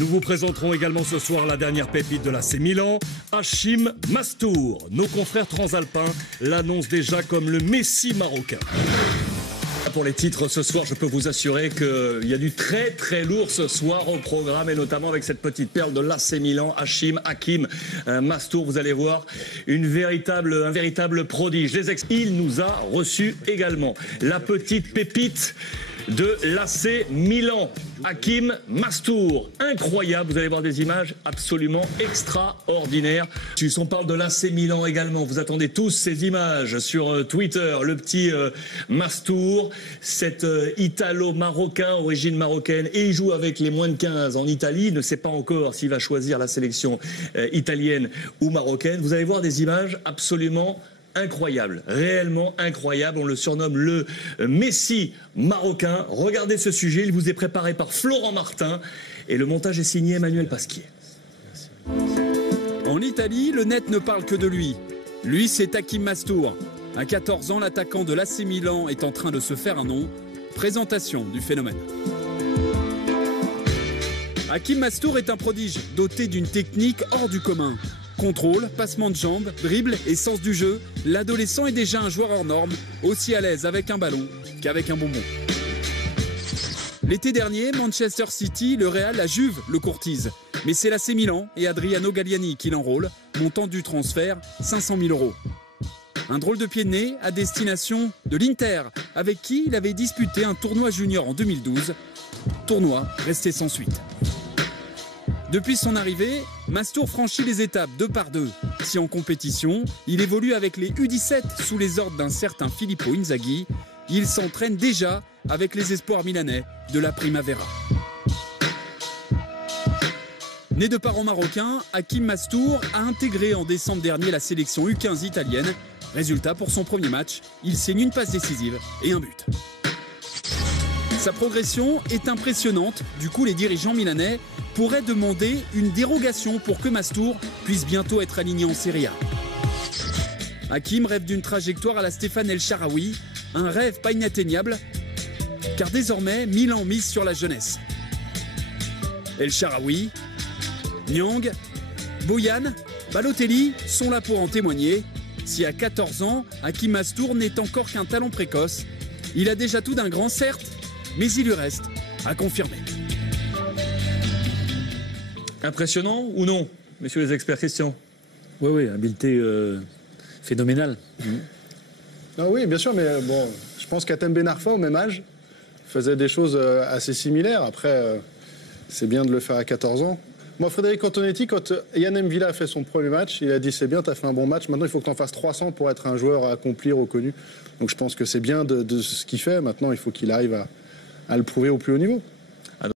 Nous vous présenterons également ce soir la dernière pépite de l'AC Milan, Hachim Mastour. Nos confrères transalpins l'annoncent déjà comme le Messi marocain. Pour les titres ce soir, je peux vous assurer qu'il y a du très très lourd ce soir au programme, et notamment avec cette petite perle de l'AC Milan, Hakim Mastour. Vous allez voir un véritable prodige. Il nous a reçus également la petite pépite de l'AC Milan, Hakim Mastour. Incroyable, vous allez voir des images absolument extraordinaires. On parle de l'AC Milan également, vous attendez tous ces images sur Twitter. Le petit Mastour, cet Italo-Marocain, origine marocaine, et il joue avec les moins de 15 en Italie. Il ne sait pas encore s'il va choisir la sélection italienne ou marocaine. Vous allez voir des images absolument incroyable, réellement incroyable. On le surnomme le Messi marocain. Regardez ce sujet, il vous est préparé par Florent Martin et le montage est signé Emmanuel Pasquier. En Italie, le net ne parle que de lui. Lui, c'est Hakim Mastour. À 14 ans, l'attaquant de l'AC Milan est en train de se faire un nom. Présentation du phénomène. Hakim Mastour est un prodige doté d'une technique hors du commun. Contrôle, passement de jambes, dribble et sens du jeu, l'adolescent est déjà un joueur hors norme, aussi à l'aise avec un ballon qu'avec un bonbon. L'été dernier, Manchester City, le Real, la Juve le courtise. Mais c'est l'AC Milan et Adriano Galliani qui l'enrôlent, montant du transfert 500 000 €. Un drôle de pied de nez à destination de l'Inter, avec qui il avait disputé un tournoi junior en 2012. Tournoi resté sans suite. Depuis son arrivée, Mastour franchit les étapes deux par deux. Si en compétition, il évolue avec les U17 sous les ordres d'un certain Filippo Inzaghi, il s'entraîne déjà avec les espoirs milanais de la Primavera. Né de parents marocains, Hakim Mastour a intégré en décembre dernier la sélection U15 italienne. Résultat, pour son premier match, il signe une passe décisive et un but. Sa progression est impressionnante, du coup les dirigeants milanais pourraient demander une dérogation pour que Mastour puisse bientôt être aligné en Serie A. Hakim rêve d'une trajectoire à la Stéphane El Shaarawy, un rêve pas inatteignable, car désormais Milan mise sur la jeunesse. El Shaarawy, Niang, Boyan, Balotelli sont là pour en témoigner. Si à 14 ans, Hakim Mastour n'est encore qu'un talent précoce, il a déjà tout d'un grand certes, mais il lui reste à confirmer. Impressionnant ou non, messieurs les experts? Christian? Oui, habileté phénoménale. Ah oui, bien sûr, mais bon, je pense qu'Hatem Ben Arfa, au même âge, faisait des choses assez similaires. Après, c'est bien de le faire à 14 ans. Moi, Frédéric Antonetti, quand Yann M'Vila a fait son premier match, il a dit c'est bien, tu as fait un bon match, maintenant il faut que tu en fasses 300 pour être un joueur accompli, reconnu. Donc je pense que c'est bien de ce qu'il fait, maintenant il faut qu'il arrive à le prouver au plus haut niveau.